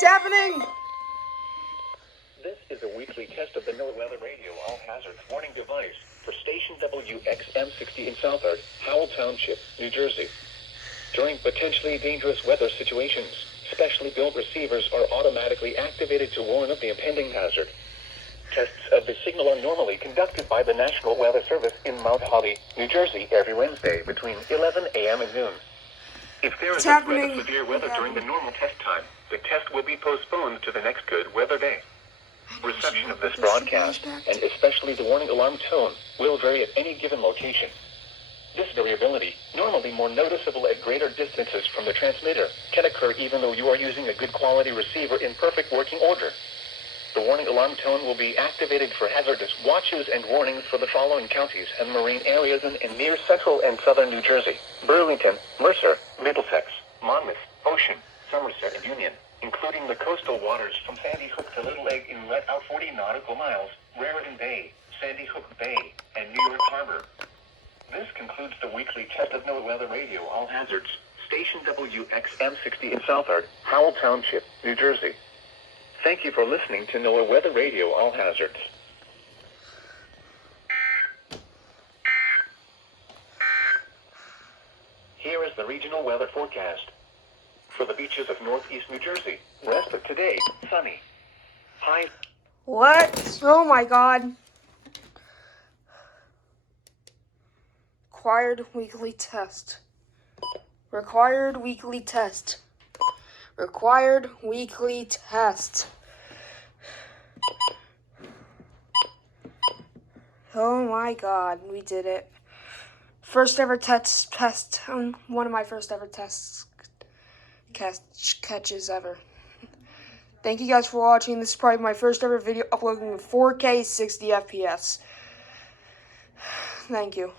What's happening? This is a weekly test of the NOAA Weather Radio All Hazards Warning Device for station WXM60 in Southard, Howell Township, New Jersey. During potentially dangerous weather situations, specially built receivers are automatically activated to warn of the impending hazard. Tests of the signal are normally conducted by the National Weather Service in Mount Holly, New Jersey, every Wednesday between 11 a.m. and noon. If there is a threat of severe weather during the normal test time, the test will be postponed to the next good weather day. Reception of this broadcast, and especially the warning alarm tone, will vary at any given location. This variability, normally more noticeable at greater distances from the transmitter, can occur even though you are using a good quality receiver in perfect working order. The warning alarm tone will be activated for hazardous watches and warnings for the following counties and marine areas in near central and southern New Jersey: Burlington, Mercer, Middlesex, Monmouth, Ocean, Somerset, and Union, including the coastal waters from Sandy Hook to Little Egg Inlet out 40 nautical miles, Raritan Bay, Sandy Hook Bay, and New York Harbor. This concludes the weekly test of NOAA Weather Radio All Hazards, station WXM60 in Southard, Howell Township, New Jersey. Thank you for listening to NOAA Weather Radio All Hazards. Here is the regional weather forecast. For the beaches of northeast New Jersey, rest of today, sunny. High. What? Oh my god. Required weekly test. Required weekly test. Required weekly test. Oh my god, we did it. First ever test. One of my first ever catches ever. Thank you guys for watching. This is probably my first ever video uploading with 4K 60 FPS. Thank you.